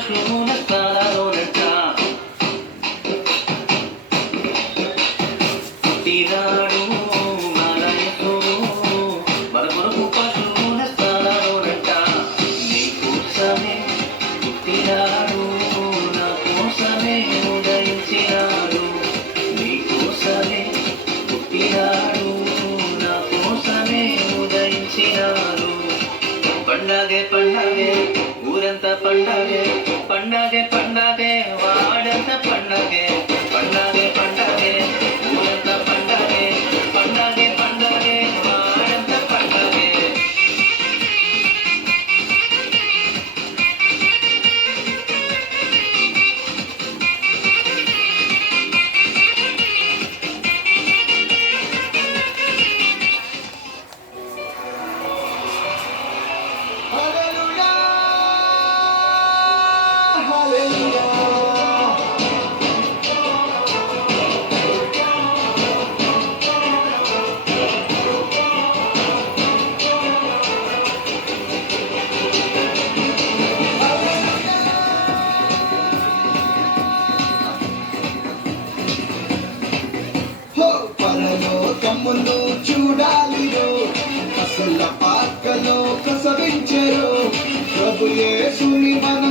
పశువుల స్థానాలోనట పుట్టినాడు మనయసుడు మన కొరకు పశువుల స్థానాలోనట నీ కోసమే పుట్టినాడు నా కోసమే ఉదయించినాడు నీ కోసమే పుట్టినాడు నా కోసమే ఉదయించినాడు పండగే పండగే ఊరంతా పండగే పండగే పండగే వాడంతా పండగే పండగే పండగే ఊరంతా పండగే పండగే పండగే వాడంతా పండగే పరలోకమును చూడాలిరో అసల పాకలో ప్రసవించరు ప్రభు యేసుని మన